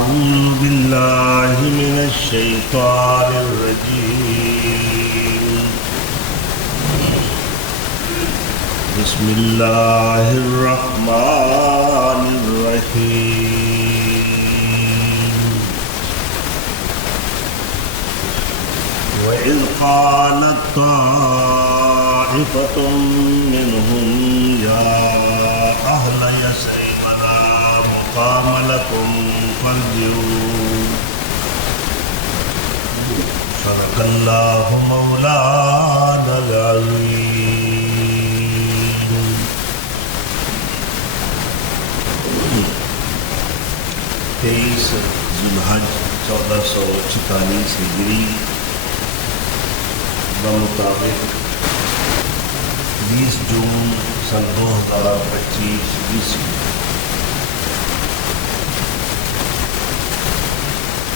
أعوذ بالله من الشيطان الرجيم. بسم الله الرحمن الرحيم. وإذ قالت طائفة منهم يا أهل يثرب لا مقام لكم فارجعوا صدق الله مولانا العظيم. 23 ذوالحج 1446 ہجری بمطابق 20 جون سن 2025 عیسوی.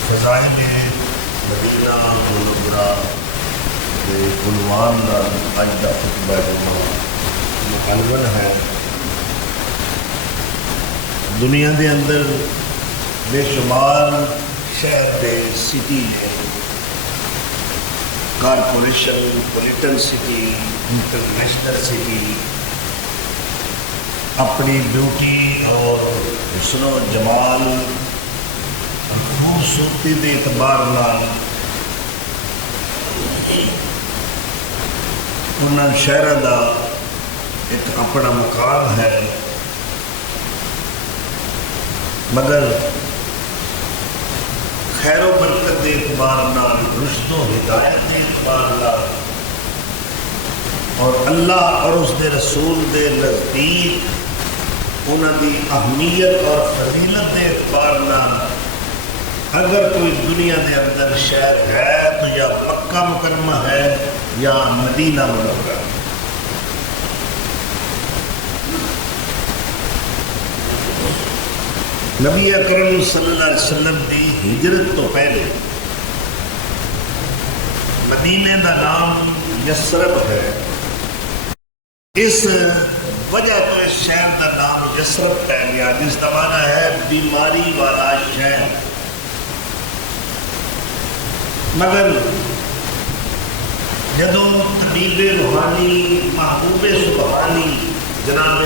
فضائل مدینہ منورہ کے عنوان نال اج دا خطبہ جمعہ معنون ہے. دنیا دے اندر بے شمار شہر دے سٹی نے کارپوریشن پولیٹن سٹی انٹرنیشنل سٹی اپنی بیوٹی اور حسن و جمال خوبصورتی کے اعتبار انہاں شہراں دا ایک اپنا مقام ہے، مگر خیر و برکت کے اعتبار رشد و ہدایت کے اعتبار اور اللہ اور اس دے رسول دے نزدیک انہاں دی اہمیت اور فضیلت کے اعتبار اگر کوئی دنیا کے اندر شہر ہے تو یا مکہ مکرمہ ہے یا مدینہ منورہ. نبی اکرم صلی اللہ علیہ وسلم کی ہجرت تو پہلے مدینے کا نام یثرب ہے. اس وجہ تو اس شہر کا نام یثرب پہ گیا جس کا معنی ہے بیماری والا شہر. مگر جدو طبیب روحانی محبوب سبحانی جناب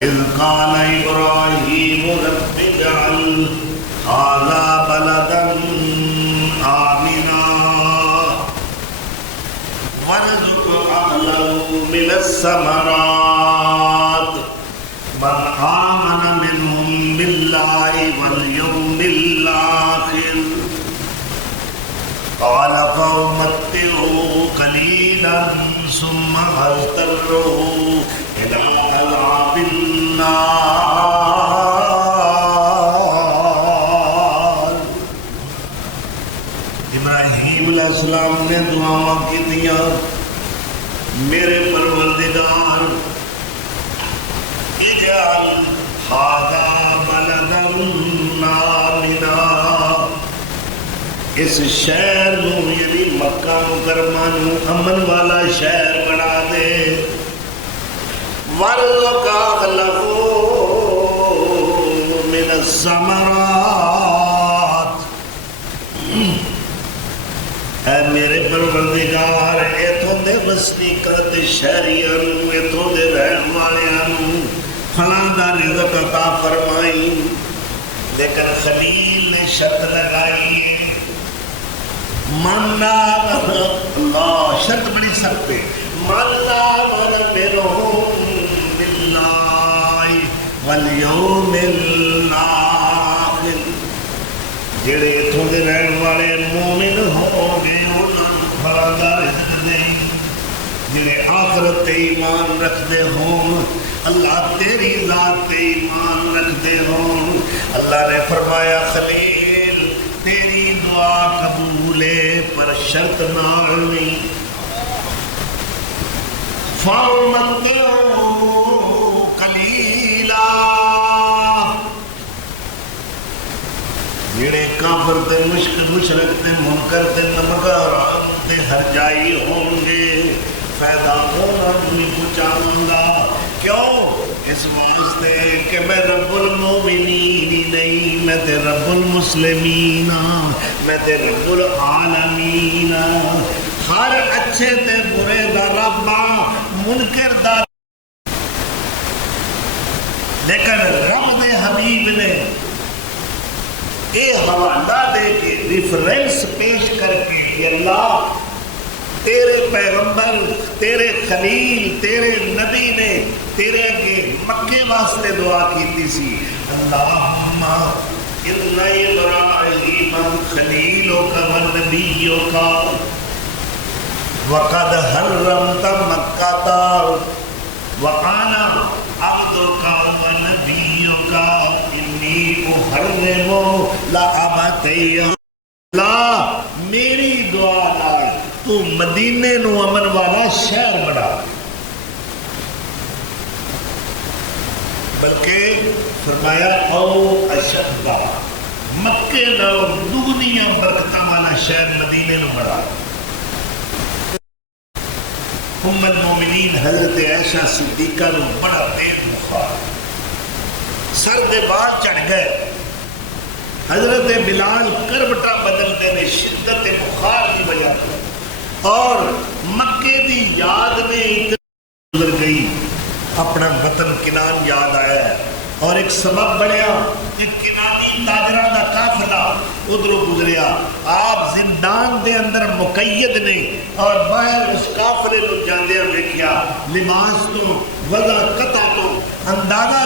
اذ قال ابراہیم رب اجعل هذا بلدا آمنا وارزق اہلہ من الثمرات من آمن منهم باللہ والیوم الآخر قال فأمتعه قليلا ثم أضطره إلى عذاب النار. ابراہیم علیہ السلام نے دعا کی دیا، میرے پروردگار اجعل هذا بلدا آمنا، اس شہر یعنی مکہ مکرمہ امن والا شہر بنا دے. وَارْزُقْ أَهْلَهُ مِنَ الثَّمَرَاتِ، اے میرے پروردگار اتوں دے وسنیکاں تے شہریاں نوں اتوں دے رہن والیاں نوں پھلاں دا رزق عطا فرمائی. لیکن خلیل نے شرط لگائی، ماننا اللہ شرط بڑی سخت ہے، ماننا منهم باللہ والیوم الآخر. جڑے اتوں کے رہن والے مومن ہو گے انہوں پھلاں دا رزق دیں، جڑے آخرت تے ایمان رکھتے ہوں، اللہ تیری ذات تے ایمان رکھتے ہوں. اللہ نے فرمایا خلیل تیری دعا قبول ہے پر شرط نال نہیں. فَأُمَتِّعُهُ قَلِيلًا، جڑے کافر تے مشرک تے منکر تے نمکاران تے ہر جائی ہوں گے فائدہ انہوں نہیں پہنچاؤں گا. کیوں؟ اس واسطے کہ میں رب المومنین نہیں، میں تے رب المسلمین، میں تے رب العالمین، ہر اچھے تے برے دا رب، منکر دا، لیکن رب دے حبیب نے یہ حوالہ دے کے ریفرنس پیش کر کے کہ اللہ تیرے پیغمبر، تیرے خلیل، تیرے نبی نے تیرے کے مکے واسطے دعا کی سی، اللہم ان ابراہیم خلیلک و نبیک وقد حرمت مکۃ وانا عبدک و نبیک انی محرم لعنتی۔ اللہ میری دعا نال تو مدینے نو امن والا شہر بنا، بلکہ فرمایا او اشد، مکے نو دگنیاں برکتاں والا شہر مدینے نو بنا۔ ام المومنین حضرت عائشہ صدیقہ نو بڑا تیز بخار، سر دے بال چڑھ گئے، حضرت بلال کربٹا بدلتے نے شدت بخار کی وجہ سے، اور مکے دی یاد میں گزر گئی، اپنا وطن کنان یاد آیا ہے، اور ایک سبب بڑھیا، ایک کنانی تاجرہ دا قافلہ ادھروں گزریا، آپ زندان دے اندر مقید نے، اور باہر اس قافلے کو جاندے دیکھیا، لباس تو وضع قطع تو اندازہ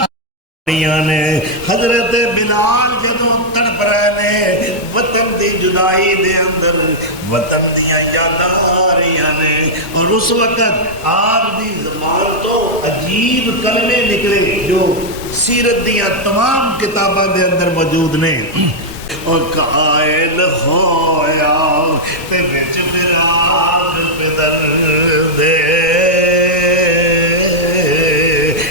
نے، حضرت بلال جدوں تڑپ رہے نے وطن دی جدائی دے اندر، وطن دیاں یاداں آ رہی نے، اور اس وقت آپ دی زبان تو عجیب کلمے نکلے جو سیرت دیاں تمام کتاباں دے اندر موجود نے، اور قائل ہویا تے وچ فراق پدر دے،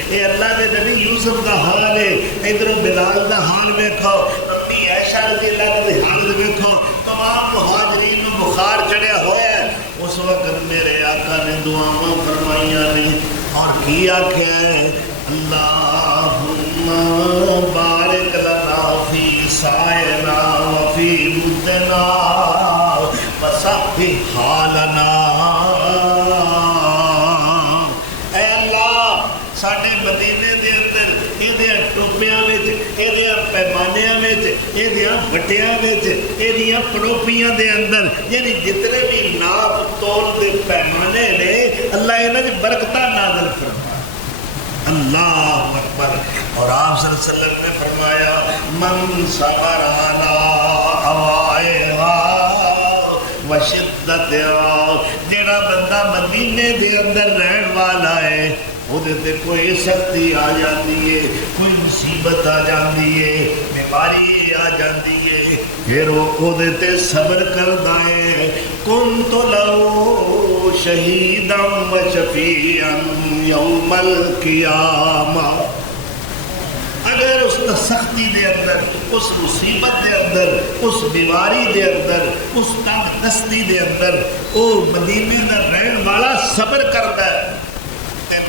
اے اللہ دے نبی یوسف دا حال ہے، ادھر بلال دا حال ویکھو، امی عائشہ رضی اللہ دے حال ویکھو، تمام مہاجرین نو بخار چڑھیا ہوا ہے۔ اس وقت میرے آقا نے دعاواں فرمائیاں نے، اور کی آکھیا ہے، اللہم بارک لنا فی سائنا وفی مدنا وصحح حالنا۔ اے اللہ ساڈے مدینے دے اندر یہ ٹوپیاں یہ پیمانیاں یہ گٹیاں یہ پڑوپیاں دے اندر، یعنی جتنے بھی ناپ تول دے پیمانے نے، اللہ انہیں برکتاں نازل فرما۔ اللہ اکبر۔ اور آپ صلی اللہ علیہ وسلم نے فرمایا من صبر علی اوائہا وشدتہا، جڑا بندہ مدینے دے اندر رہن والا ہے، وہ تے کوئی سختی آ جاتی ہے، کوئی مصیبت آ جاتی ہے، بیماری آ جاتی ہے، پھر وہ تے صبر کردا ہے، کنت لہو شہیدا و شفیعا یوم القیامہ۔ اگر اس سختی دے اندر، اس مصیبت دے اندر، اس بیماری دے اندر، اس تنگ دستی دے اندر وہ مدینے دا رہن والا صبر کرتا ہے،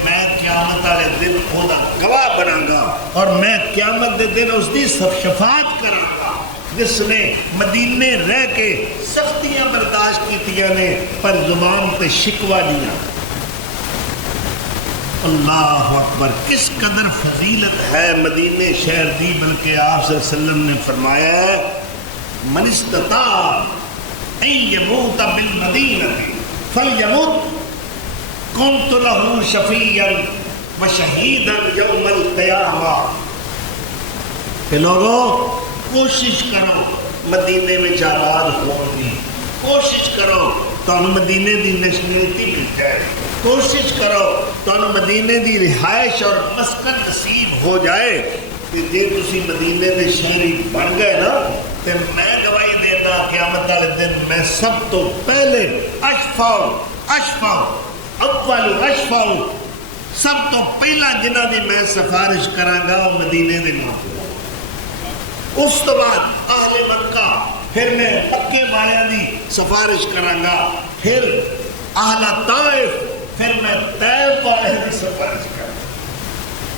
میں قیامت والے دن خدا گواہ بناں گا، اور میں قیامت دے دن اس دی شفاعت کراں گا جس نے مدینے رہ کے سختیاں برداشت کیتیاں نے پر زبان تے شکوہ لیا۔ اللہ اکبر، کس قدر فضیلت ہے مدینے شہر دی، بلکہ آپ صلی اللہ علیہ وسلم نے فرمایا ہے من استطاع ان یموت بالمدینہ فلیمت کنت لہو شفیعا و شہیدا یوم القیامہ۔ کہ لوگوں کوشش کرو مدینے میں آباد ہونے کی، کوشش کرو تانوں مدینے دی نیشنلٹی مل جائے، کوشش کرو تانوں مدینے دی رہائش اور مسکن نصیب ہو جائے، کہ جے تسی مدینے دے شہری بن گئے نا، تے میں گواہی دینا قیامت والے دن میں سب تو پہلے اشفع اول اشفع، سب تو پہلا جنہ دی میں سفارش کراں گا مدینے دے نام، اس تو بعد اہل مکہ، پھر میں مکے والوں دی سفارش کراں گا، پھر اہل طائف، پھر میں طائف والے دی سفارش کراں گا۔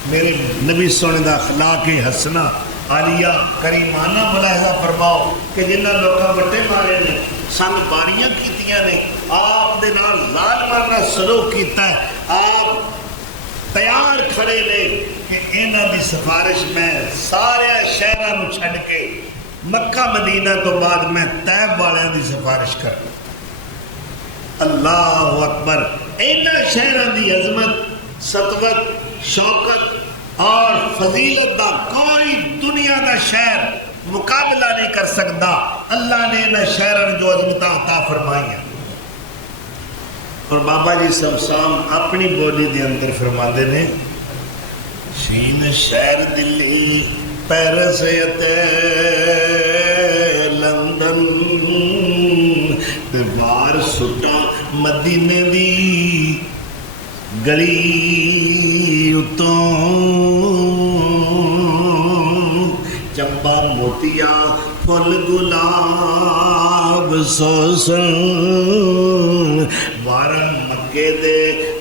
میرے نبی سونے دا اخلاق حسنا عالیہ کریمانہ ملاحظہ فرماؤ کہ جنہاں لوکاں بٹے مارے نے سن باریاں کیتیاں نے آپ دے نال ظالمانہ سلوک کیتا ہے آپ تیار کھڑے نے کہ انہاں دی سفارش میں سارے شہراں نو چھڈ کے مکہ مدینہ تو بعد میں طیب والیاں دی سفارش کر اللہ اکبر انہاں شہراں دی عظمت سطوت شوکت اور فضیلت دا کوئی دنیا دا شہر مقابلہ نہیں کر سکتا اللہ نے انہاں شہراں جو عظمتاں عطا فرمائی ہیں اور بابا جی سب سام اپنی بولی دے اندر فرماندے نے شین شہر دلی پیرس تے لندن بار سٹا مدینے دی گلی اتوں چمبا موتیا پھل گلاب سوسن وارن مکے دے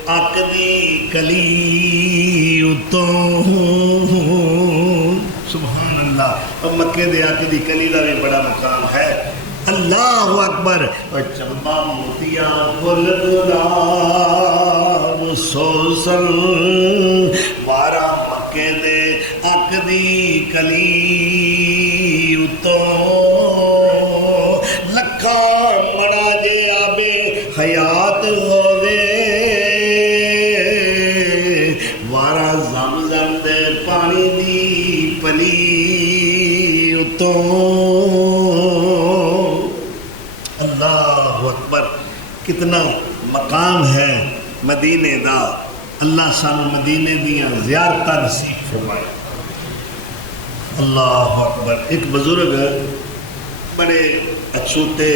اک دی کلی اتوں سبحان اللہ اور مکے دے اک دی کلی دا بھی بڑا مقام ہے اللہ اکبر اور چمبا موتیا پھل گلاب سوسن وارا مکے دے اک دی کلی اتوں لکھا مڑا جے آبے حیات ہووے وارا زمزم دے پانی دی پلی اتوں اللہ اکبر کتنا مقام ہے مدینے دا اللہ سانو مدینے دیا زیارتہ نصیب فرمائے اللہ اکبر ایک بزرگ بڑے اچھوتے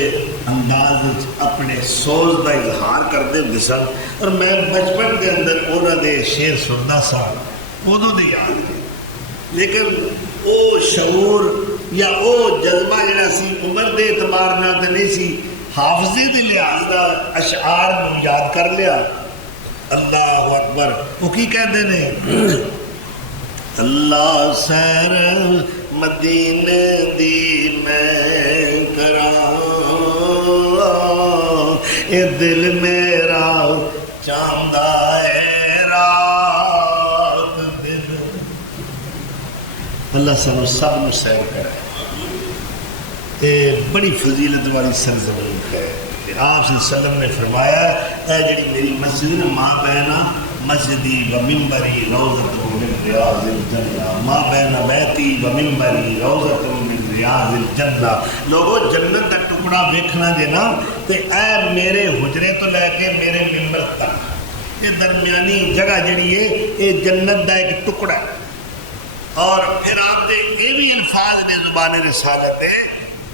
انداز اپنے سوز دا اظہار کرتے ہوئے سن اور میں بچپن کے اندر انہوں نے شعر سنتا سا ادوں دے یاد ہے لیکن او شعور یا او جذبہ جڑا سی عمر دے اعتبار نہ تے نہیں سی حافظے دے لحاظ دا اشعار نو یاد کر لیا اللہ اکبر وہ کی کہتے ہیں اللہ سیر مدینے دی میں کراں اے دل میرا چاہندا ہے رات دن اللہ سانو سب نو سیر کرے بڑی فضیلت والی سرزمین ہے آپ صلی اللہ علیہ وسلم نے فرمایا اے جڑی میری مسجد ماں بہنا مسجدی و منبری روضۃ من ریاض الجنہ ماں بہنا بیتی و منبری روضۃ من ریاض الجنہ لوگوں جنت کا ٹکڑا ویکھنا جے نا تے اے میرے حجرے تو لے کے میرے منبر تک یہ درمیانی جگہ جڑی ہے یہ جنت کا ایک ٹکڑا ہے اور پھر آپ نے یہ بھی الفاظ نے زبان رسالت ہے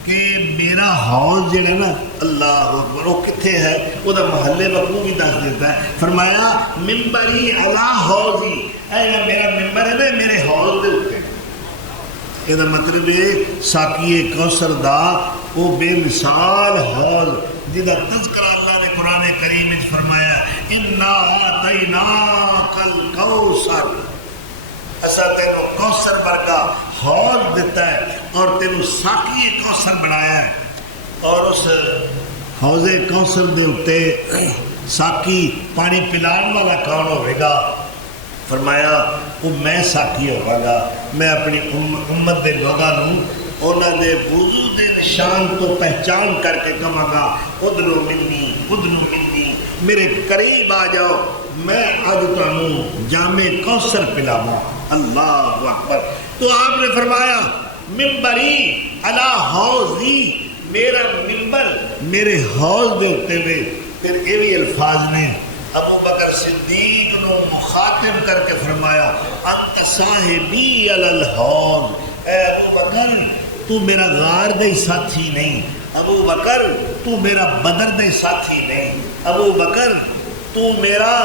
کہ میرا حوض جڑا نا اللہ اکبر وہ کتنے ہے وہ دا محلے وقوع بھی دس دیتا ہے فرمایا ممبری علی حوضی اے میرا ممبر ہے نا میرے حوض دے اوپر یہ دا مطلب ہے ساقی کوثر دا وہ بے مثال حوض جدا تذکرہ اللہ نے قرآن کریم میں فرمایا انا اعطیناک الکوثر ایسا تینوں کوثر ورگا حوض دیتا ہے اور تینوں ساقی کوثر بنایا ہے اور اس حوض کوثر دے اتے ساقی پانی پلان والا کون ہوئے گا فرمایا وہ میں ساقی ہوگا گا میں اپنی امت دے لوگاں نوں انہاں دے وضو دے نشان تو پہچان کر کے کہاں گا ادنو منی میرے قریب آ جاؤ میں اج تانوں جامع کوثر پلاواں اللہ اکبر تو آپ نے فرمایا ممبری علی حوضی میرا ممبر میرے حوض دے ہوتے ہوئے پھر یہ بھی الفاظ نے ابو بکر صدیق نو مخاطب کر کے فرمایا انت صاحبی علی الحوض اے ابو بکر تو میرا غار دے ساتھی نہیں ابو بکر تو میرا بدر دے ساتھی نہیں ابو بکر تو میرا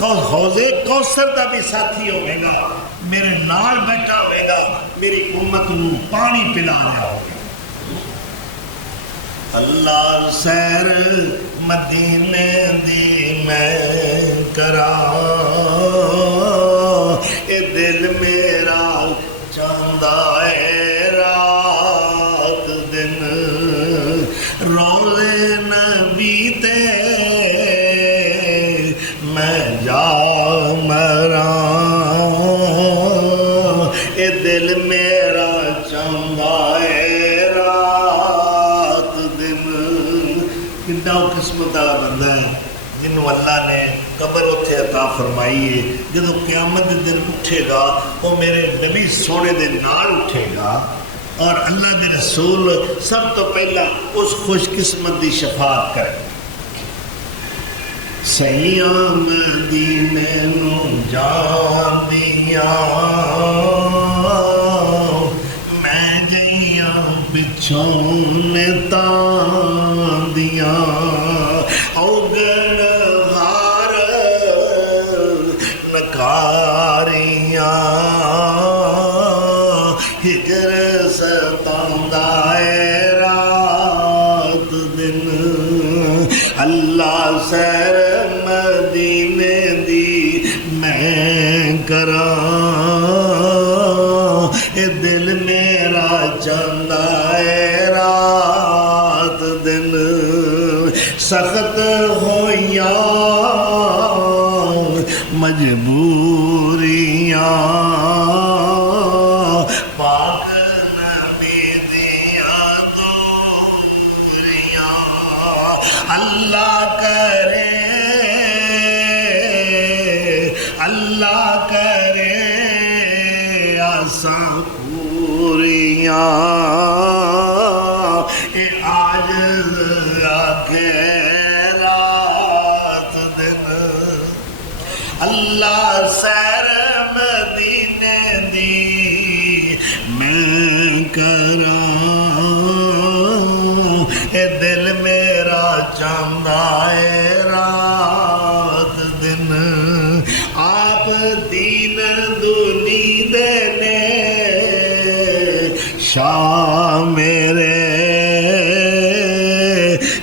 حوض کوثر کا بھی ساتھی ہوئے گا میرے نال بیٹھا ہوئے گا میری امت کو پانی پلا رہا ہوگا اللہ سیر مدینے دی میں کراں اے دل دن روزے نبی تے میں جا مراں اے دل میرا چاہندا اے رات دن کتنا قسمت والا بندہ ہے جنہوں اللہ نے قبر اتنے عطا فرمائی ہے جدو قیامت دے دن اٹھے گا وہ میرے نبی سونے دے نال اٹھے گا اور اللہ کے رسول سب تو پہلا اس خوش قسمت دی شفاعت کرے سیاں مدینے نو جان دیاں میں گئیاں پچھوں نے تان دیاں ہجر ستاؤندا اے رات دن اللہ سیر مدینے دی میں کراں اے دل میرا چاہندا اے رات دن سخت ہویاں مجبوریاں پاک نبی دیاں دوریاں اللہ کرے آساں پوریاں اے عاجز آکھے رات دن اللہ سیر مدینے دی میں کراں اے دل میرا چاہندا اے رات دن آپ دین دنی دے نے شاہ میرے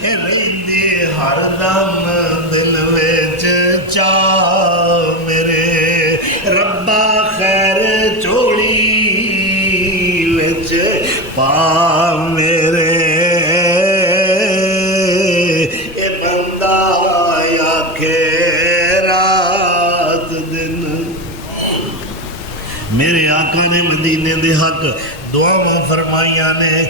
رہندے ہر دم دل وچ چاہ میرے ربا خیر چوڑی وچ پا میرے اے بندہ آکھے رات دن میرے آقا نے مدینے دے حق دعاواں فرمائیاں نے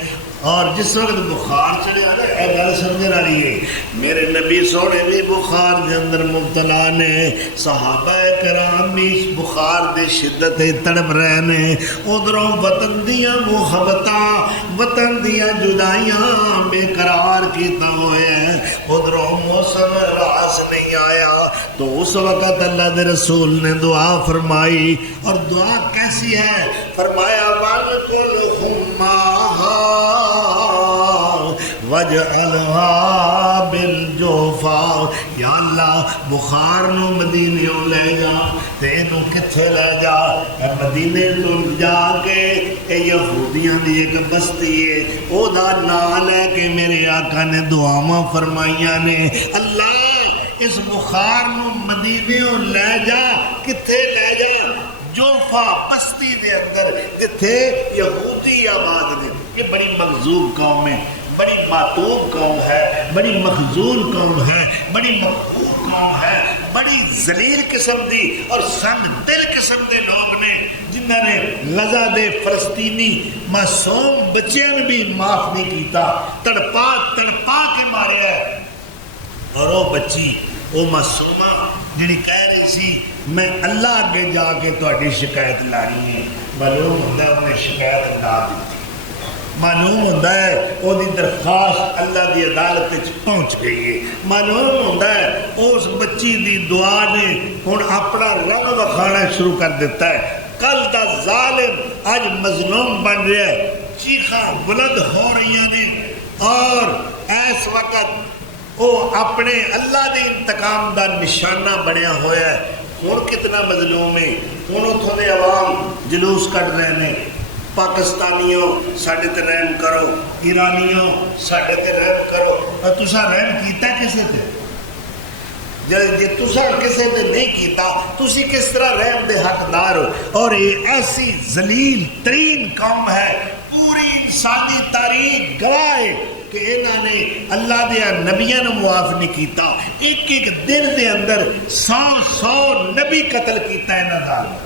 اور جس وقت بخار چڑھیا نا اے گل سمجھن والی ہے میرے نبی سونے بھی بخار دے اندر مبتلا نے صحابہ کرام بھی بخار دے شدت تڑپ رہے نے ادھروں وطن دیاں محبتاں وطن دیاں جدائیاں بے قرار کیتا ہوئے ہیں ادھروں موسم راس نہیں آیا تو اس وقت اللہ دے رسول نے دعا فرمائی اور دعا کیسی ہے فرمایا وَالْكُلْ خُمَّاهَا وَجْعَلْهَا بِالْجُوفَا یا اللہ بخار نو مدینیوں لے جا تینوں کتھے لے جا مدینے تو جا کے اے یہودیاں دی ایک بستی ہے او دا نام لے کے میرے آقا نے دعاواں فرمائیاں نے اللہ اس بخار نو مدینیوں لے جا کتھے لے جا جوفا بستی دے اندر جتھے یہودی آباد نے یہ بڑی مغزوب قوم ہے بڑی ماتوب قوم ہے بڑی مخزول قوم ہے بڑی مقبول قوم ہے بڑی ذلیل قسم دی اور سنگ دل قسم دے لوگ نے جنہوں نے غزہ دے فلسطینی معصوم بچیاں نے بھی معاف نہیں کیتا تڑپا تڑپا کے مارے ہے اور وہ بچی وہ معصومہ جنہی کہہ رہی سی میں اللہ آگے جا کے تہاڈی شکایت لانی ہے معلوم ہوتا ہے انہیں شکایت لا دی معلوم ہوتا ہے وہ درخواست اللہ دی عدالت پہنچ گئی ہے معلوم ہوتا ہے اس بچی دی دعا نے ہن اپنا رنگ وکھانا شروع کر دیتا ہے کل دا ظالم آج مظلوم بن رہا ہے چیخاں بلند ہو رہی ہیں اور اس وقت وہ اپنے اللہ دے انتقام دا نشانہ بنیا ہوا ہے ہوں کتنا مظلوم ہے ہوں اتوں کے عوام جلوس کٹ رہے ہیں پاکستانیوں ساڈے تے رحم کرو ایرانیوں ساڈے تے رحم کرو اور تساں رحم کیتا کسے تے جی تساں کسے تے نہیں کیتا تسی کس طرح رحم دے حقدار ہو اور یہ ایسی ذلیل ترین قوم ہے پوری انسانی تاریخ گواہ ہے کہ انہوں نے اللہ دیا نبیوں نے معاف نہیں کیتا. ایک ایک دن دے اندر 100 نبی قتل کیتا ہے انہوں نے.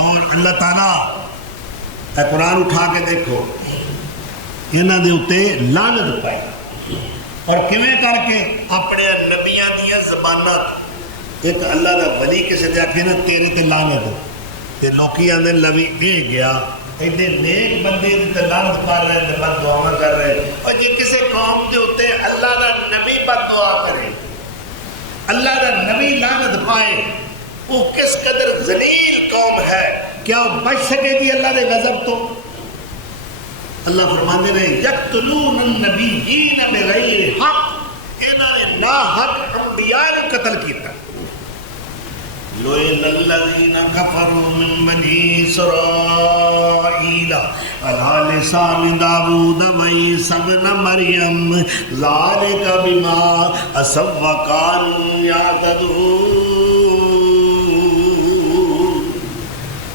اور اللہ تعالیٰ قرآن اٹھا کے دیکھو انہوں نے اتنے لعنت پائی. اور کیویں کر کے اپنے نبیاں دیا زبانات. ایک اللہ کا ولی کسی دے آکھے نا تیرے تے لعنت تے لوکی آندے لوی اے گیا ایڈے نیک بندے تے لعنت کر رہے ہیں بد دعا کر رہے ہیں. اور جی کسی قوم دے ہوتے اللہ کا نبی بد دعا کرے اللہ کا نبی لعنت پائے وہ کس قدر ذلیل قوم ہے. کیا بچ سکے گی اللہ کے غضب تو؟ اللہ فرماتے ہیں یقتلون النبیین بغیر حق. انہوں نے نا حق انبیاء نے قتل کیتا. لُعِنَ الَّذِينَ كَفَرُوا مِن بَنِي إِسْرَائِيلَ عَلَىٰ لِسَانِ دَاوُودَ وَعِيسَى ابْنِ مَرْيَمَ ذَلِكَ بِمَا عَصَوا وَّكَانُوا يَعْتَدُونَ.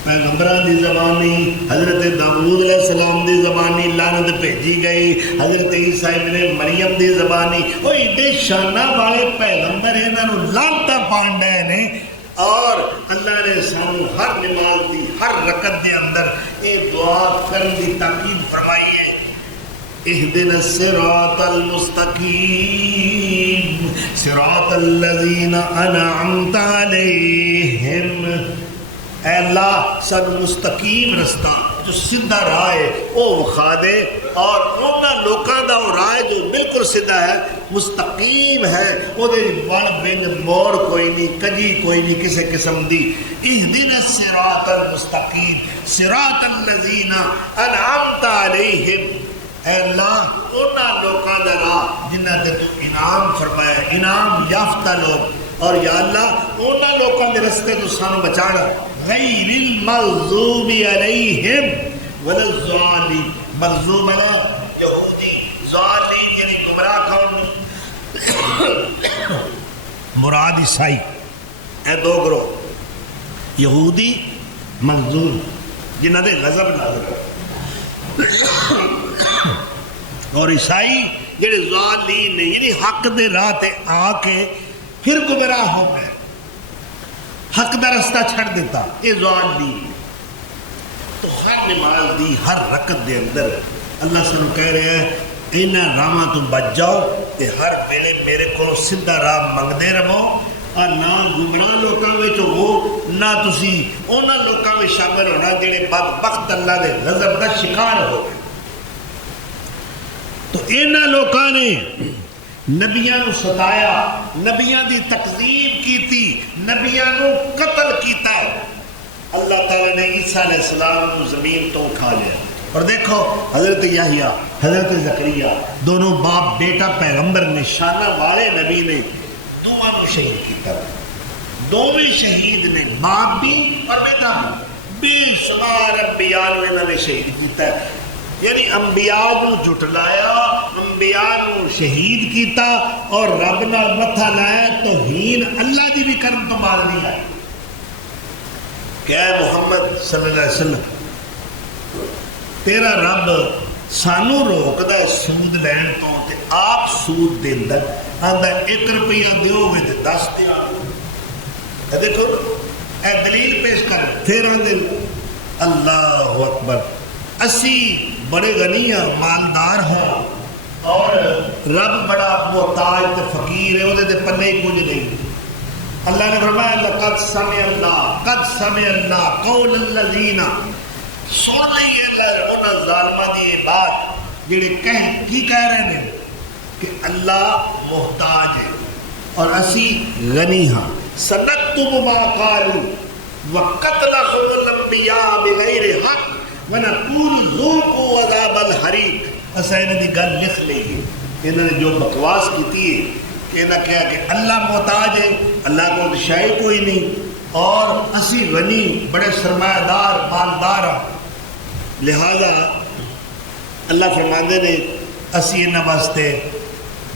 پیغمبران دی زبانی حضرت داؤد علیہ السلام دی زبانی لعنت بھیجی گئی. حضرت عیسیٰ ابن مریم دی زبانی وہ ایڈے شانہ والے پیغمبر انہوں نے لعنتاں پان ڈے نے. اور اللہ نے سانو ہر نماز دی ہر رکعت دے اندر یہ دعا کرن دی تاکید فرمائی ہے اهدنا الصراط المستقیم صراط الذین انعمت علیہم. اے اللہ سب مستقیم رستہ جو سیدھا راہ ہے وہ وکھا دے. اور انہاں لوکاں دا وہ راہ جو بالکل سیدھا ہے مستقیم ہے وہ دے بن بن موڑ کوئی نہیں کجی کوئی نہیں کسی قسم دی. اہدنا الصراط المستقیم صراط الذین انعمت علیہم. اے اللہ انہاں لوکاں دا راہ جنہاں تے تو انعام فرمایا انعام یافتہ لوگ. اور یا اللہ انہاں لوکاں دے رستے تو سانو بچانا غیر المغضوب علیہم ولا الضالین. مغضوب علیہ یہودی ضالین یعنی گمراہ قوم مراد عیسائی. اے دو گروہ یہودی مغضوب جنہاں دے غضب نازل اور عیسائی جڑے ضالین نے یعنی حق دے راہ تے آ کے پھر گمراہ ہو گئے حق دا رستہ چھڑ دیتا. یہ ضالین. تو ہر نماز دی ہر رکعت دے اندر اللہ سے کہہ رہے ہیں انہاں راہاں تو بچ جاؤ کہ ہر ویلے میرے کو سیدھا راہ منگدے رہو اور نہ گمراہ لوکاں وچ ہو نہ تسی انہاں لوکاں وچ شامل ہونا جڑے بدبخت اللہ دے غضب دا شکار ہو گئے. تو انہاں لوکاں نے نبیاں نو ستایا نبیاں دی تکذیب کیتی نبیاں نو قتل کیتا ہے. اللہ تعالیٰ نے عیسیٰ علیہ السلام کو زمین تو اٹھا لیا. اور دیکھو حضرت یحییٰ حضرت زکریا دونوں باپ بیٹا پیغمبر نشانہ والے نبی نے دونوں کو شہید کیتا. دونوں شہید نے باپ بھی اور بیٹا بھی بے شمار انبیاء نے انہوں نے شہید کیتا ہے. یعنی انبیاء کو جھٹلایا انبیاء کو شہید کیتا اور رب نال متھا لایا توہین اللہ دی بھی کرم تو بعد نہیں آئی. کہ اے محمد صلی اللہ علیہ وسلم تیرا رب سانو روکدا ہے سود لین تو تے آپ سود دیندا آندا 1 روپیہ دیو گے تے 10 دیو. دیکھو اے دلیل پیش کر پھر آندے اللہ اکبر اسی بڑے غنی ہیں مالدار ہیں اور رب بڑا محتاج تے فقیر ہے وہ دے پلے کچھ نہیں. اللہ نے فرمایا لقد سمع اللہ قول الذین سن لئی اللہ انہاں ظالماں دی یہ بات جڑے کی کہہ رہے ہیں کہ اللہ محتاج ہے اور اسی غنی ہاں. سنکتب ما قالوا وقتلهم الانبیاء بغیر حق وَنَقُولُ ذُوقُوا عَذَابَ الْحَرِيقِ. اسا انہاں دی گل لکھ لئی. انہوں نے جو بکواس کی ہے کہ انہاں کہا کہ اللہ محتاج ہے اللہ کو تو شے کوئی نہیں اور اسی غنی بڑے سرمایہ دار مالدار ہیں. لہذا اللہ فرماندے نے اسی انہاں واسطے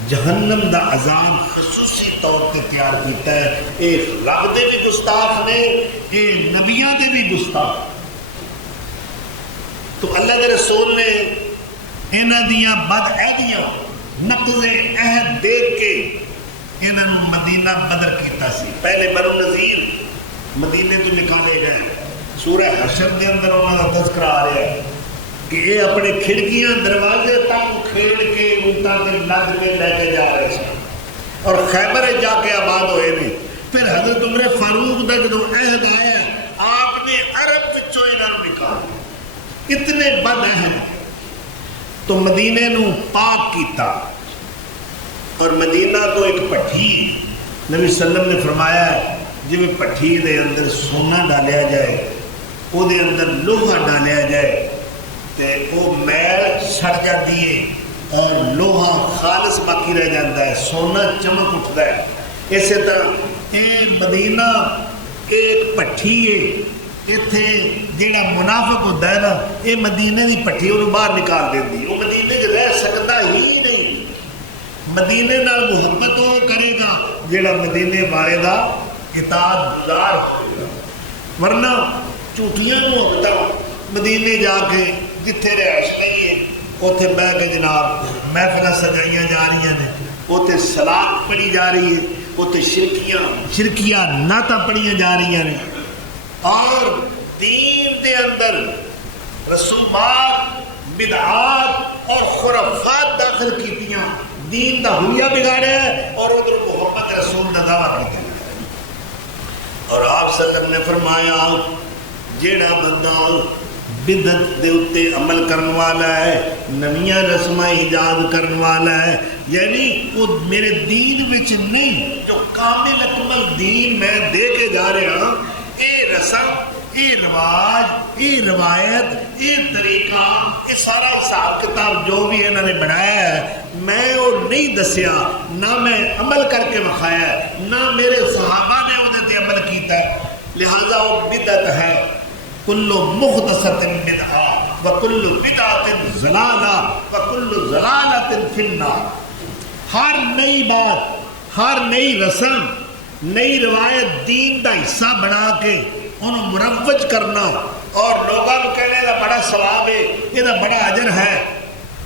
جہنم دا عذاب خصوصی طور پہ تیار کیتا ہے. اے رب دے بھی گستاخ نے اے نبیاں دے بھی گستاخ. تو اللہ کے رسول نے انہاں دیاں بد عہدیاں نقض عہد دیکھ کے انہاں نوں مدینہ بدر کیتا سی. پہلے بنو نذیر مدینے تو نکالے گئے. سورہ حشر دے اندر انہاں دا تذکرہ آ رہا ہے کہ یہ اپنے کھڑکیاں دروازے تک کھیڑ کے اونٹاں تے لگ کے لے کے جا رہے سن اور خیبر جا کے آباد ہوئے نے. پھر حضرت عمر فاروق دا جدوں عہد آیا آپ نے عرب وچوں انہاں نوں نکالا. اتنے بد عہد تو مدینے نو پاک کیتا. اور مدینہ تو ایک پٹھی نبی صلی اللہ علیہ وسلم نے فرمایا ہے جی پٹھی دے اندر سونا ڈالیا جائے وہ دے اندر لوہا ڈالیا جائے تے وہ میل سڑ جاتی ہے اور لوہا خالص باقی رہ جاتا ہے, سونا چمک اٹھتا ہے. اسی طرح یہ مدینہ ایک پٹھی ہے. اتنے جیڑا منافق ہوتا ہے نا یہ مدینے کی پٹھی انہوں باہر نکال دینی. وہ مدینے چ رہ سکتا ہی نہیں. مدینے نال محبت وہ کرے گا جیڑا مدینے والے دا اطاعت گزار ہوگا. ورنہ جھوٹیاں محبت مدینے جا کے جتھے رہائش نہیں ہے اتنے بہ کے جناب محفل سجائیاں جا رہی ہیں, اتنے سلاد پڑھی جا رہی ہے, اتنے شرکیاں نعتاں پڑھیاں جا رہی ہیں اور دین دے اندر رسومات بدعات اور خرافات داخل کیتیاں, دین دا حلیہ بگاڑیا ہے اور ادھر محمد رسول دا دعویٰ کیتا. اور آپ صلی اللہ علیہ وسلم نے فرمایا جیڑا بندہ بدعت دے اتے عمل کرنے والا ہے, نویاں رسماں ایجاد کرنے والا ہے, یعنی وہ میرے دین وچ نہیں, جو کامل اکمل دین میں دے کے جا رہا ہوں, اے رسم اے رواج اے روایت اے طریقہ اے سارا حساب کتاب جو بھی انہوں نے بنایا ہے میں وہ نہیں دسیا, نہ میں عمل کر کے بخایا ہے, نہ میرے صحابہ نے وہ عمل کیتا ہے. لہذا وہ بدعت ہے. کل محدثۃ بدعہ وکل بدعۃ ضلالہ وکل ضلالۃ فی النار. ہر نئی بات, ہر نئی رسم, نئی روایت دین دا حصہ بنا کے انہوں مروج کرنا اور لوگوں کو کہنے کا بڑا ثواب ہے, یہ بڑا اجر ہے.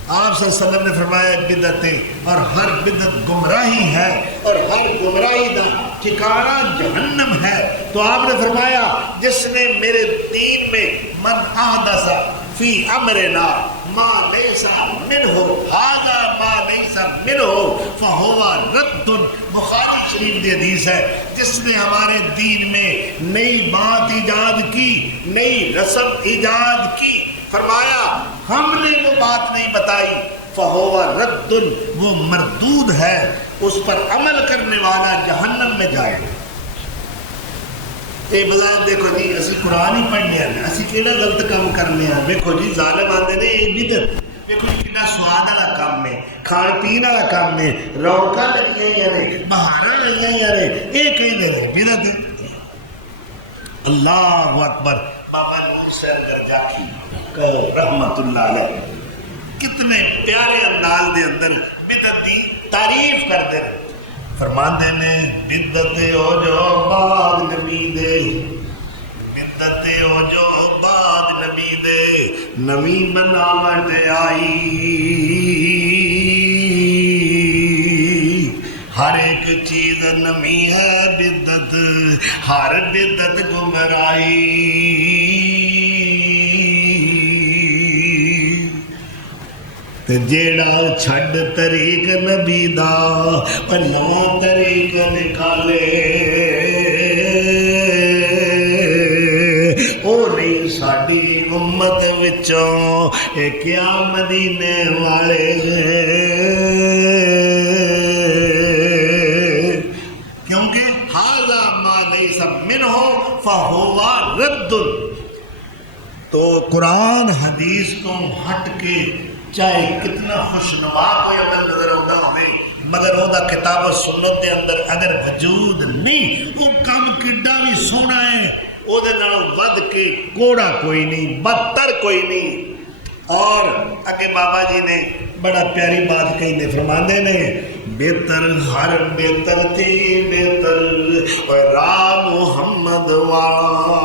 آپ صلی اللہ علیہ وسلم نے فرمایا بدعت اور ہر بدعت گمراہی ہے اور ہر گمراہی دا ٹھکانہ جہنم ہے. تو آپ نے فرمایا جس نے میرے دین میں من احدث فی امرنا ما لیس منہ ھذا ما لیس منہ فہو رد. بخاری شریف دی حدیث ہے جس نے ہمارے دین میں نئی بات ایجاد کی, نئی رسم ایجاد کی, فرمایا ہم نے وہ بات نہیں بتائی, فہو رد, وہ مردود ہے, اس پر عمل کرنے والا جہنم میں جائے. یہ بظاہر دیکھو جی اسی قرآن ہی پڑھنے ہیں, اسی کیڑا غلط کام کرنے ہیں. دیکھو جی ظالم آتے نے یہ بدعت, دیکھو جی کتنا سواد والا کام ہے, کھان پین والا کام ہے, رونقاں لگیاں نے, بہاراں لگیاں نے, یہ کہیں نے بدعت. اللہ اکبر. بابا نور حسین گرجاکی رحمت اللہ علیہ کتنے پیارے انداز دے اندر بدعت دی تعریف کرتے ہیں. فرماندے نے بدعت ہو جو بعد نبی دے, بدعت ہو جو بعد نبی دے, نبی بناوٹ آئی, ہر ایک چیز نمی ہے بدعت, ہر بدعت گمراہی. جیڑا چھڈ طریق نبی دا اور نواں طریق نکالے, او نہیں ساڈی امت وچوں اے کیا مدینے والے. کیونکہ ھذا ما لیس منہ فہو رد. تو قرآن حدیث تو ہٹ کے چاہے کتنا خوشنما کوئی عمل نظر آتا ہوئے مگر وہ کتاب و سنت کے اندر اگر وجود نہیں, وہ کام کڈا بھی سونا ہے, وہ ود کے کوڑا کوئی نہیں, بدتر کوئی نہیں. اور اگے بابا جی نے بڑا پیاری بات کہی نے, فرماندے نے بہتر ہر بہتر تھی بہتر راہ محمد والا,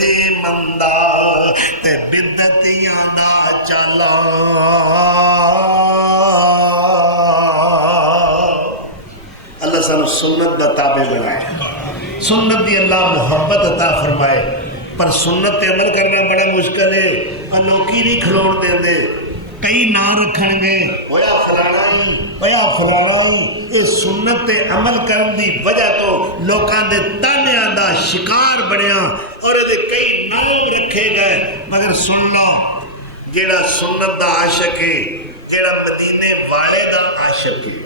یتیمندا تے بدعتیاں دا چالا اللہ سانو سنت دا تابع بنائے سنت دی اللہ محبت عطا فرمائے پر سنت تے عمل کرنا بڑا مشکل ہے انوکھی نہیں کھلوڑ دیں دے کئی نہ رکھن گے ہویا فلانا یہ سنت تے عمل کرن دی وجہ تو لوکاں دے تانیاں دا شکار بنیا اور یہ کئی نام رکھے گئے مگر سن لو جیڑا سنت دا عاشق ہے جیڑا مدینے والے دا عاشق ہے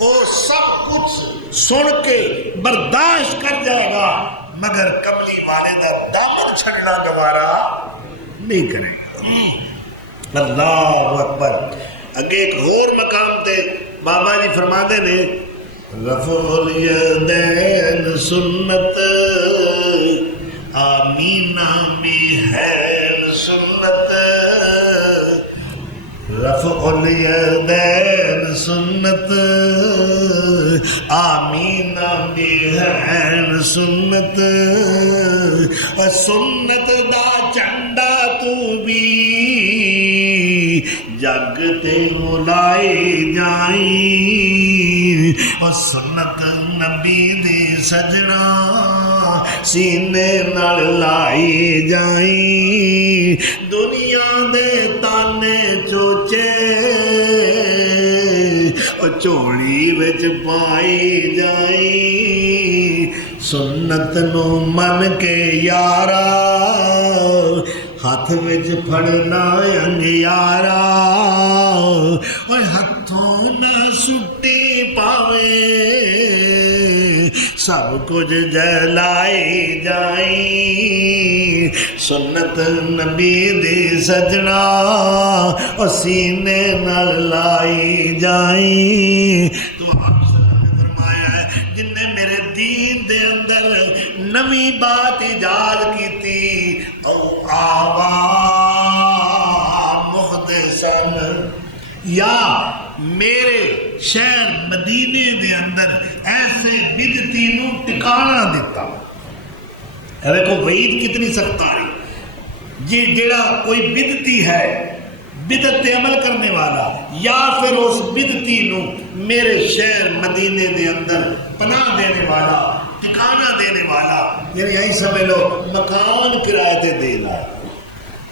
وہ سب کچھ سن کے برداشت کر جائے گا مگر کملی والے دا دامن چھڑنا گوارا نہیں کرے گا اللہ اکبر اگے ایک اور مقام تے بابا جی فرماندے نے رفع الیدین سنت آمینہ میں ہے سنت رفع الیدین سنت آمینہ میں ہے سنت سنت دا چنڈا تو بھی جگ تے ملائے جائیں اور سنت نبی دے سجنا سینے نال لائے جائیں دنیا دے تانے چوچے اور چوڑی وچ پائی جائیں سنت نو من کے یارا ہاتھ وچ پھڑنا انگیارا اور ہاتھوں نہ سٹی پاوے سب کچھ جلائے جائیں سنت نبی دی سجنا اور سینے نال لائی جائیں تو آپ نے فرمایا ہے جن نے میرے دین دے اندر نوی بات ایجاد کی تھی او آوا محدثن یا میرے شہر مدینے دے اندر ایسے بدعتی نو ٹکانا دیتا دیکھو وعید کتنی سخت آ رہی جی جیڑا کوئی بدعتی ہے بدعت پہ عمل کرنے والا یا پھر اس بدعتی نو میرے شہر مدینے دے اندر پناہ دینے والا ٹھکانہ دینے والا یعنی یہی سمجھ لو مکان کرایے تے دینا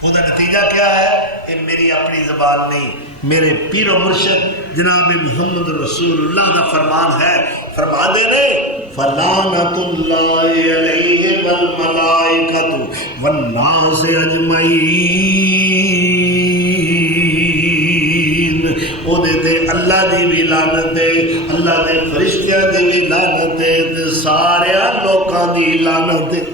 وہ نتیجہ کیا ہے کہ میری اپنی زبان نہیں میرے پیر و مرشد جناب محمد رسول اللہ کا فرمان ہے فرما دے رہے فلعنت اللہ علیہ والملائکۃ والناس اجمعین او دے تے اللہ دی بھی لعنت ہے اللہ دے فرشتیاں دی بھی لعنت ہے تے سارے لوکاں دی لعنت ہے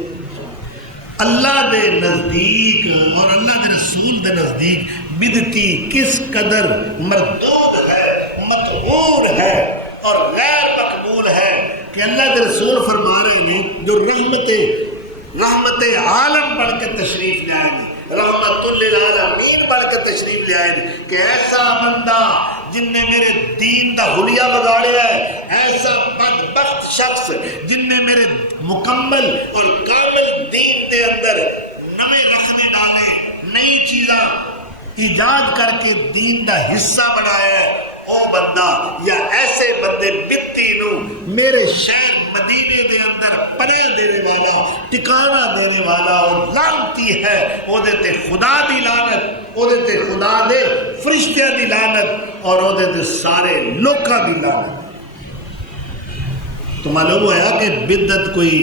اللہ دے نزدیک اور اللہ دے رسول دے نزدیک بدعتی کس قدر مردود ہے مطہور ہے اور غیر مقبول ہے کہ اللہ دے رسول فرما رہے ہیں جو رحمت عالم بڑھ کے تشریف لے آئے رحمت للعالمین بڑھ کے تشریف لے آئے کہ ایسا بندہ جن نے میرے دین دا حلیہ بگاڑیا ہے ایسا بدبخت شخص جن نے میرے مکمل اور کامل دین دے اندر نئے رکھنے ڈالے نئی چیزاں ایجاد کر کے دین دا حصہ بنایا ہے او بندہ یا ایسے بندے بدعتی نو میرے شہر مدینے دے اندر پناہ دینے والا ٹکانہ دینے والا اور لعنتی ہے او دے تے خدا دی لعنت او دے تے خدا دے فرشتیاں دی لعنت اور او دے تے سارے لوکاں دی لعنت تو معلوم ہوا کہ بدعت کوئی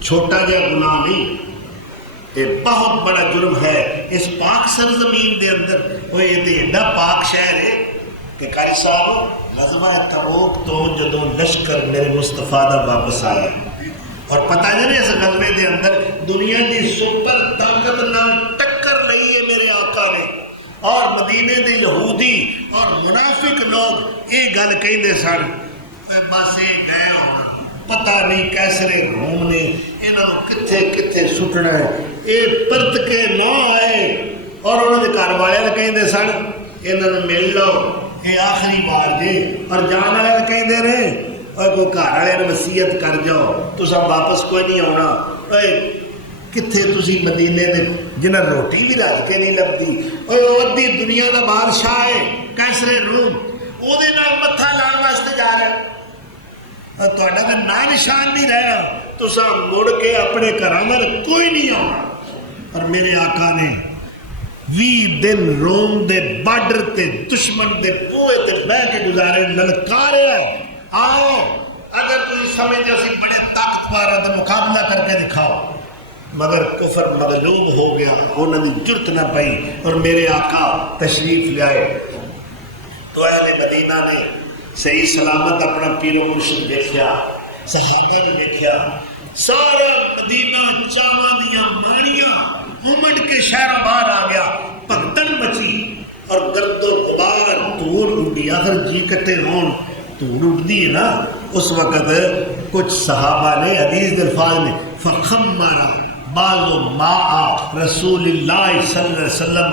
چھوٹا جا گناہ نہیں یہ بہت بڑا جرم ہے اس پاک سرزمین دے اندر وہ یہ تے ایڈا پاک شہر ہے کہ قاری صاحب غزوہ تبوک تو جدوں لشکر میرے مصطفیٰ دا واپس آیا اور پتہ نہیں اس غزوے دے اندر دنیا دی سپر طاقت نال ٹکر لئی ہے میرے آقا نے اور مدینے دے یہودی اور منافق لوگ یہ گل کہندے سن بس یہ گئے ہونا پتہ نہیں کیسرے روم نے انہوں نے کتھے کتھے سٹنا ہے یہ پرت کے نہ آئے اور انہوں نے گھر والے کہندے سن انہوں نے مل لو یہ آخری بار جی اور جان والے کہندے رہے اور کوئی گھر والے وصیت کر جاؤ تو سب واپس کوئی نہیں آنا کتنے تسی مدینے دے جنہیں روٹی بھی رج کے نہیں لگتی، اور ادھی دنیا کا بادشاہ ہے کیسرے روم، وہ متھا لان واسطے جا رہے اور تہاڈا تو نا نشان نہیں رہنا، تساں مڑ کے اپنے گھراں وال کوئی نہیں آنا۔ اور میرے آقا نے 20 دن روم دے بارڈر تے دشمن دے بوئے تے بہ کے گزارے، للکارے آؤ اگر تم سمجھ اسی بڑے طاقتور ہیں تو مقابلہ کر کے دکھاؤ، مگر کفر مغلوب ہو گیا، انہوں نے جرت نہ پائی اور میرے آقا تشریف لائے تو اہل مدینہ نے صحیح سلامت اپنا پیر و مرشد دیکھا، صحابہ نے دیکھا، سارا مدینہ چاواں دیاں ماڑیاں امڑ کے شہر باہر آ گیا، پگتن بچی اور گرد و غبار دور اڑی، اگر جی کٹے ہون دور اڑتی ہے نا، اس وقت کچھ صحابہ نے حدیث الفاظ نے فخمرا بعض ماء رسول اللہ صلی اللہ علیہ وسلم،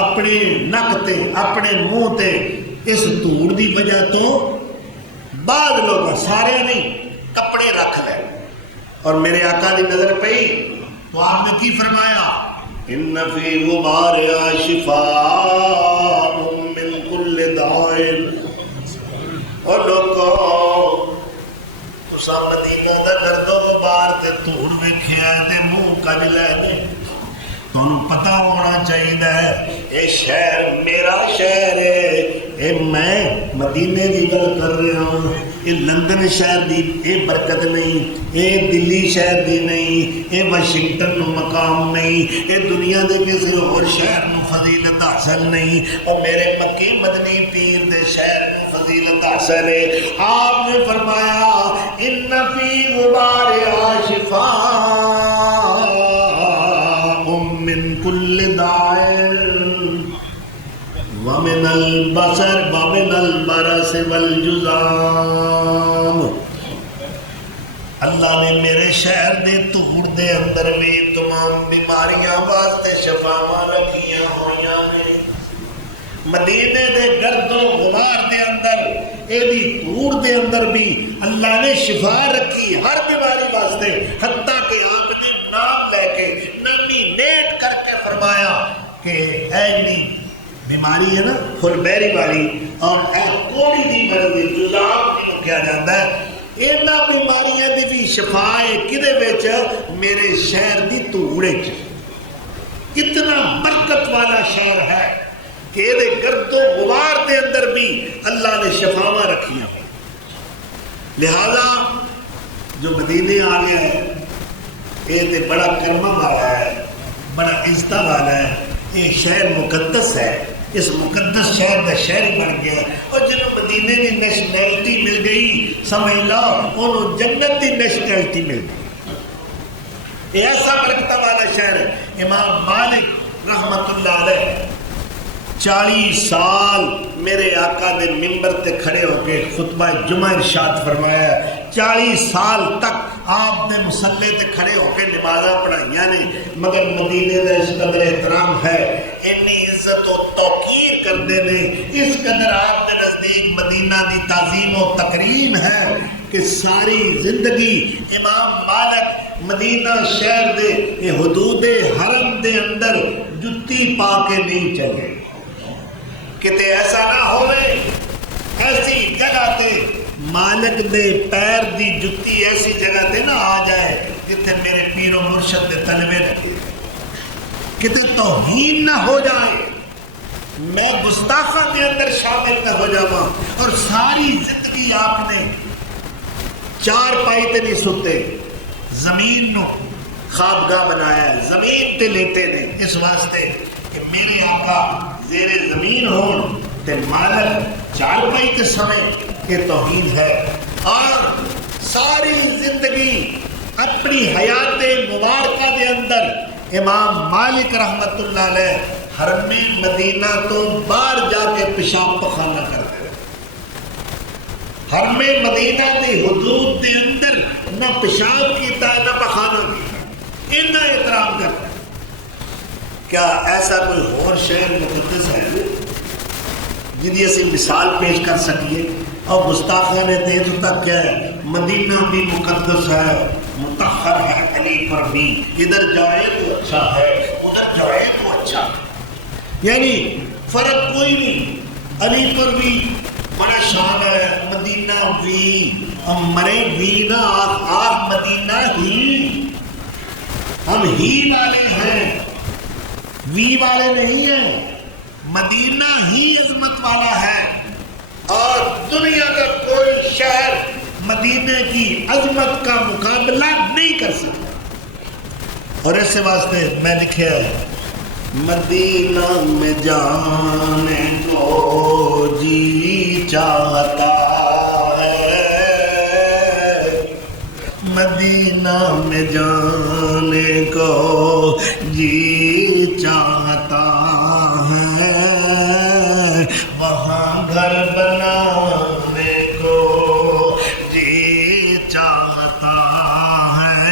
اپنی نک تے اپنے منہ تے اس دھوڑ دی وجہ تو بعض لوگ سارے نہیں کپڑے رکھ لے، اور میرے آقا دی نظر پئی تو آپ نے کی فرمایا، ان فی غبارها شفاء من کل داء، اور لوگوں تساں مدینہ دا گرد و غبار تے دھوڑ ویکھیا تے منہ کج لے گئے، تمہیں پتہ ہونا چاہیے یہ شہر میرا شہر ہے، اے میں مدینے کی گل کر رہا ہوں، یہ لندن شہر دی اے برکت نہیں، اے دلی شہر دی نہیں، اے واشنگٹن نو مقام نہیں، اے دنیا دے کسی اور شہر نو فضیلت حاصل نہیں، اور میرے مکی مدنی پیر دے شہر نو فضیلت حاصل ہے۔ آپ نے فرمایا ان فی غبارها شفاء من کل داء ومن البصر ومن البرص والجذام، اللہ نے میرے شہر دے دھوڑ دے اندر بھی تمام بیماریاں واسطے شفاواں رکھیاں ہوئیاں نے، مدینے دے گرد و غبار دے اندر ایدی دھوڑ دے اندر بھی اللہ نے شفا رکھی ہر بیماری واسطے، حتیٰ کہ آپ نے نام لے کے نامینیٹ کر کے فرمایا کہ ایلی بیماری ہے نا فل بیری والی اور اے کوڑی دی مرضی جزام کی کیا جاتا ہے، اینا بیماریاں دی بھی شفا ہے کدے وچ میرے شہر دی دھوڑے چ، اتنا برکت والا شہر ہے کہ یہ گرد و غبار دے اندر بھی اللہ نے شفاواں رکھیاں، لہذا جو مدینے آ گیا ہے یہ تے بڑا کرما والا ہے، بڑا عزت والا ہے، یہ شہر مقدس ہے، اس مقدس شہر کا شہر بن گیا، اور جنہوں مدینے کی نیشنلٹی مل گئی سمجھ لو انہوں جنت کی نیشنلٹی مل گئی، یہ ایسا برکت والا شہر ہے۔ امام مالک رحمت اللہ علیہ 40 سال میرے آقا دے ممبر تے کھڑے ہو کے خطبہ جمعہ ارشاد فرمایا، 40 سال تک آپ نے مصلے تے کھڑے ہو کے نمازاں پڑھائیاں نے، مگر مدینے دا اس قدر احترام ہے، اتنی عزت و توقیر کرتے ہیں، اس قدر آپ کے نزدیک مدینہ دی تعظیم و تکریم ہے کہ ساری زندگی امام مالک مدینہ شہر دے یہ حدود حرم دے اندر جتی پا کے نہیں چلے، کتے ایسا نہ ہوئے ایسی جگہ تے مالک دے پیر دی جتی ایسی جگہ تے نہ آ جائے کتے میرے پیر و مرشد دے طلبے نہ، کتے توہین نہ ہو جائے، میں گستاخہ کے اندر شامل نہ ہو جاواں، اور ساری زندگی آپ نے چار پائی تے نہیں ستے، زمین نو خوابگاہ بنایا ہے، زمین تے لیتے نے، اس واسطے کہ میرے آقا زیر زمین ہون تے مالک چار پائی تے سمے کے توحید ہے، اور ساری زندگی اپنی حیات مبارکہ دے اندر امام مالک رحمت اللہ علیہ حرم مدینہ تو باہر جا کے پیشاب پخانہ کرتے رہے، حرم مدینہ کے حدود کے اندر نہ پیشاب کیتا نہ پخانہ کیتا، اتنا احترام کرتا ہے۔ کیا ایسا کوئی اور شہر مقدس ہے جنہیں اسی مثال پیش کر سکیے؟ اور گستاخوں نے دیر تک کیا ہے، مدینہ بھی مقدس ہے، مطہر ہے، علی پر بھی، ادھر جائے تو اچھا ہے ادھر جائے تو اچھا ہے، یعنی فرق کوئی نہیں، علی پر بھی بڑا شان ہے، مدینہ بھی، ہم مرے بھی نہ آخ مدینہ ہی، ہم ہی والے ہیں، وی والے نہیں ہیں، مدینہ ہی عظمت والا ہے، اور دنیا کا کوئی شہر مدینہ کی عظمت کا مقابلہ نہیں کر سکتا۔ اور اس واسطے میں لکھیا ہے مدینہ میں جانے کو جی چاہتا ہے، مدینہ میں جانے کو جی چاہتا ہے، وہاں گھر بنانے کو جی چاہتا ہے،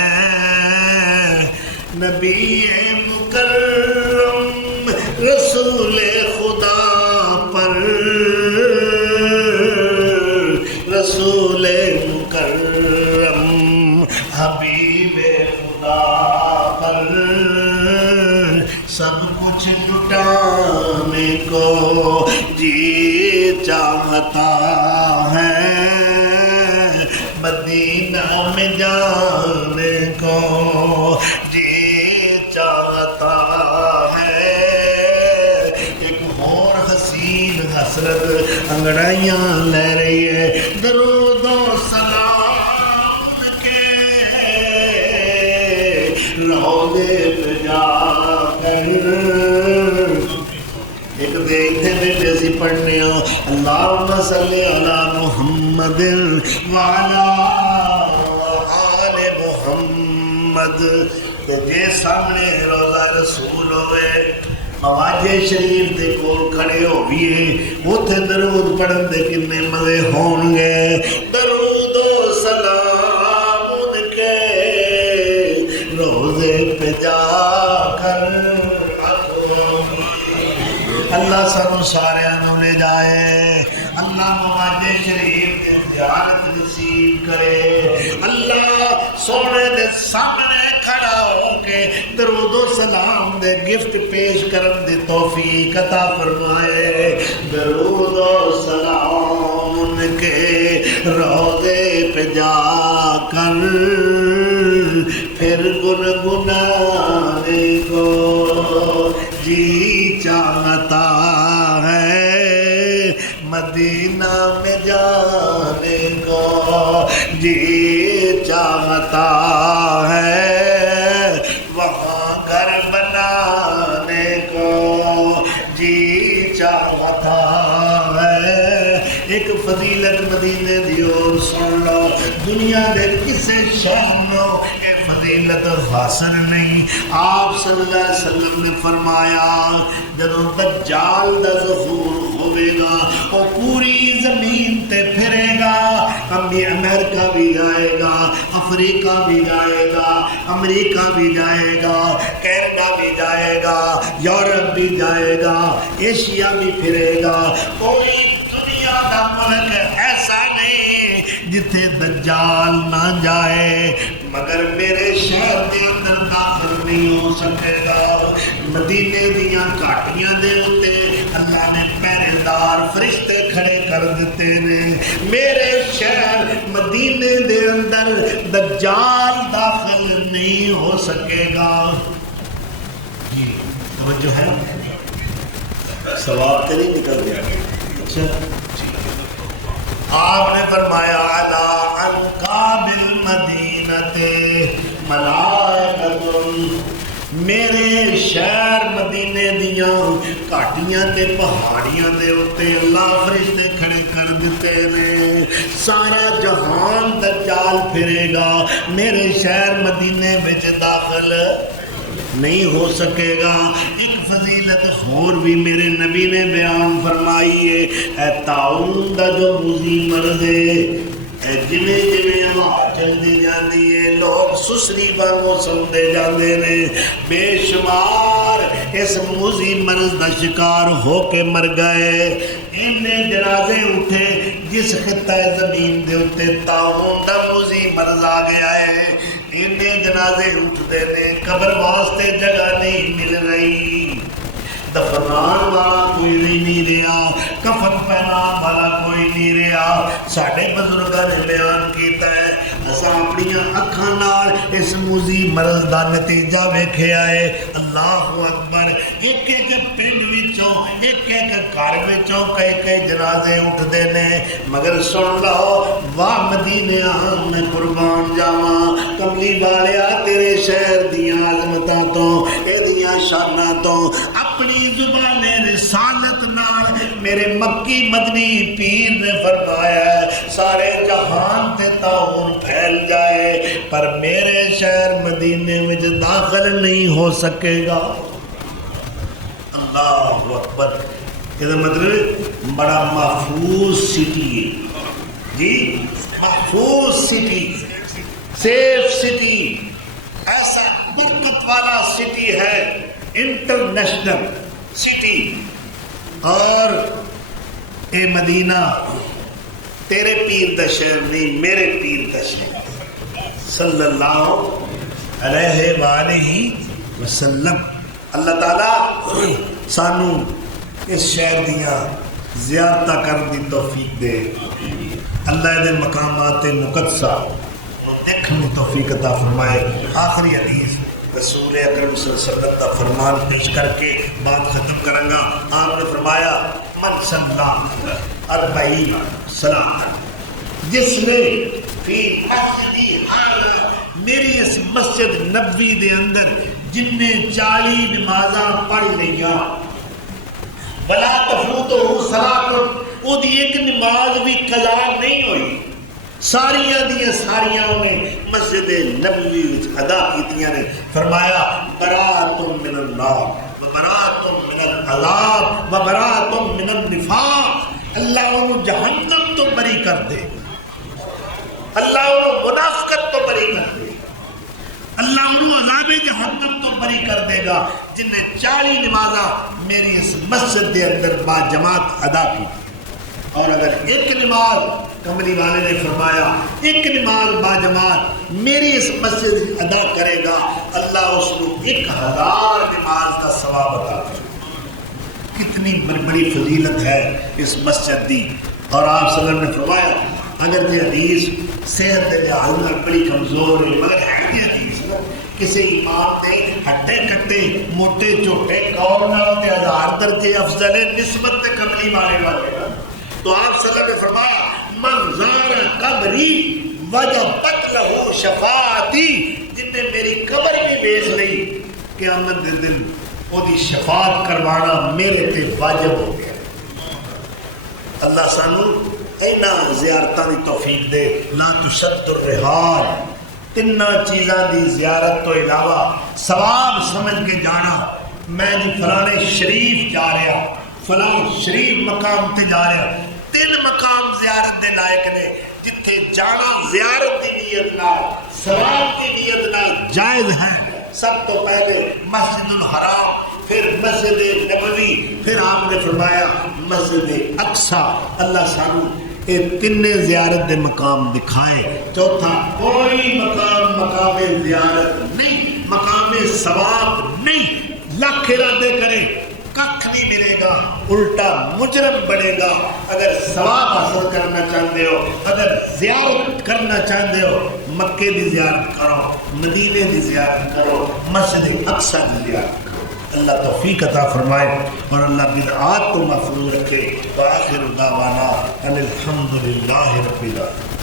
نبی مکرم رسول خدا پر، رسول مکرم حبیب خدا پر، سب کچھ لٹانے کو جی چاہتا ہے، مدینہ میں جانے کو جی چاہتا ہے۔ ایک اور حسین حسرت انگڑائیاں لے رہی ہے، درود و سلام کے روضے پہ جا کر، ایک دیکھتے بیٹے سی پڑھنے ہو اللہم صلی علی محمد وعلا آل محمد، کہ جے سامنے روضہ رسول ہوئے خواجہ شریف دے کول کھڑے ہوئیے اتھے درود پڑھن دے کنے مزے ہون گے، درود و سلام ان کے روزے پہ جا کر، اللہ سانو سارے انہوں لے جائے، اللہ خواجہ شریف دے زیارت نصیب کرے، اللہ سونے دے سامنے کھڑا ہو کے درود و سلام دے گفٹ پیش کرن دی توفیق عطا فرمائے، درود و سلام ان کے روضے پہ جا کر، پھر گنگنانے کو جی چاہتا ہے، مدینہ میں جانے کو جی چاہتا ہے، وہاں گھر بنانے کو جی چاہتا ہے۔ ایک فضیلت مدینے دی اور سن لو، دنیا دے کسے شہر لو اے فضیلت حاصل نہیں۔ آپ صلی اللہ علیہ وسلم نے فرمایا جدوں دجال دا ظہور ہوئے گا وہ پوری زمین تے پھرے گا، امریکہ بھی جائے گا، افریقہ بھی جائے گا، امریکہ بھی جائے گا، کینیڈا بھی جائے گا، یورپ بھی جائے گا، ایشیا بھی پھرے گا، کوئی دنیا کا ملک ایسا نہیں جتھے دجال نہ جائے، مگر میرے شہر کے اندر داخل نہیں ہو سکے گا۔ مدینے دیاں گھاٹیاں دے اتے اللہ نے پہرے دار فرشتے کھڑے کر دیتے نے، میرے شہر مدینے دے اندر دجال داخل نہیں ہو سکے گا۔ جی توجہ ہے، ثواب تو نہیں نکل گیا؟ اچھا آپ نے فرمایا علی انقاب المدینۃ ملائکۃ، میرے شہر مدینے دیاں گھاٹیاں تے پہاڑیاں دے اتے اللہ فرشتے کھڑے کر دیتے نے، سارا جہان دجال پھرے گا، میرے شہر مدینے وچ داخل نہیں ہو سکے گا۔ ایک فضیلت اور بھی میرے نبی نے بیان فرمائی ہے، اے طاعون دا جو موذی مرض ہے، جویں جویں ہوا چلدی جاندی ہے لوگ سسری وانگوں سمدے جاندے نے، بے شمار اس موذی مرض دا شکار ہو کے مر گئے، انہیں جنازے اٹھے جس خطہ زمین دے اتے طاعون دا موذی مرض آ گیا ہے، اینے جنازے اٹھتے ہیں، قبر واسطے جگہ نہیں مل رہی، دفنان والا کوئی نہیں رہا، کفن پہنان والا کوئی نہیں رہا۔ ساڈے بزرگاں نے بیان کیتا ہے، اساں اپنی اکھاں نال اس موذی مرض دا نتیجہ ویکھیا ہے۔ اللہ اکبر، ایک ایک پنڈ وچوں، ایک ایک گھر وچوں کئی کئی جنازے اٹھدے نے، مگر سن لو واہ مدینہ میں قربان جاواں، کملی والیا تیرے شہر دیاں عظمتاں تو، ایدیاں شاناں تو، اپنی زبان رسالت نال میرے مکی مدنی پیر نے فرمایا ہے سارے جہان تے تعاون پھیل جائے پر میرے شہر مدینے میں داخل نہیں ہو سکے گا۔ اللہ اکبر، یہ مطلب بڑا محفوظ سٹی ہے جی، محفوظ سٹی، سیف سٹی، ایسا برکت والا سٹی ہے، انٹرنیشنل سٹی۔ اور اے مدینہ تیرے پیر دا شہر نہیں، میرے پیر دا شہر صلی اللہ علیہ وآلہ وسلم۔ اللہ تعالیٰ سانو اس شہر دیاں زیارتہ کرن دی توفیق دے، اللہ دے مقامات مقدسہ دیکھنے دی توفیق عطا فرمائے۔ آخری حدیث رسول اکرم صلی اللہ علیہ وسلم کا فرمان پیش کر کے بات ختم کروں گا۔ آپ نے فرمایا من صلی اربعین صلاۃ، جس نے فی مسجدی ھذا، میری اس مسجد نبوی دے اندر جن نے 40 نمازاں پڑھ لیا، ولا تفوتہ صلاۃ، وہ دی ایک نماز بھی قضا نہیں ہوئی، ساریاں دیاں ساریاں انہیں مسجد نبوی وچ ادا کیتیاں نے۔ فرمایا براۃ من النار وبراۃ من العذاب وبراۃ من النفاق، اللہ انہوں جہنم تو بری کر دے، اللہ انہوں منافقت تو بری کر دے، اللہ انہوں عذاب جہنم تو بری کر دے گا جن نے 40 نمازاں میری اس مسجد دے اندر با جماعت ادا کی۔ اور اگر ایک نماز، کملی والے نے فرمایا ایک نماز با جماعت میری اس مسجد ادا کرے گا، اللہ اس کو 1000 نماز کا ثواب عطا کرے گا۔ کتنی بڑی فضیلت ہے اس مسجد دی۔ اور آپ صلی اللہ علیہ وسلم نے فرمایا اگر یہ حدیث صحت کے لحاظ میں بڑی کمزور ہے، مگر ہے یہ حدیث کسی امام نے ہٹے کٹے موٹے چھوٹے قول نہ ہوتے 1000 درجے افضل ہے نسبت کملی والے والے۔ تو آپ صلی اللہ علیہ وسلم نے فرمایا من زار قبری وجبت لہ شفاعتی، جن نے میری قبر بھی دیکھ لی قیامت دے دن وہ دی شفاعت کروانا میرے تے واجب ہو گیا۔ اللہ سانو اینا زیارتاں دی توفیق دے۔ لا تشد الرحال، تنہ چیزاں دی زیارت تو علاوہ ثواب سمجھ کے جانا، میں جی فلانے شریف جا رہا، فلاں شریف مقام تے جا رہا، 3 مقام زیارت دے لائق نے جتھے جانا زیارت کی نیت نال، ثواب کی نیت نال جائز ہے۔ سب تو پہلے مسجد الحرام، پھر مسجد نبوی، پھر آپ نے فرمایا مسجد اقصی۔ اللہ سانو یہ 3 زیارت دے مقام دکھائے۔ چوتھا کوئی مقام مقام زیارت نہیں، مقام ثواب نہیں، لاکھ ارادے کرے ککھ نہیں ملے گا، الٹا مجرم بنے گا۔ اگر ثواب حاصل کرنا چاہتے ہو، اگر زیارت کرنا چاہتے ہو، مکے دی زیارت کرو، مدینے دی زیارت کرو، مسجد اقصی دی زیارت کرو۔ اللہ توفیق عطا فرمائے اور اللہ بدعات کو محفوظ رکھے۔ وآخر دعوانا ان الحمد للہ رب العالمین۔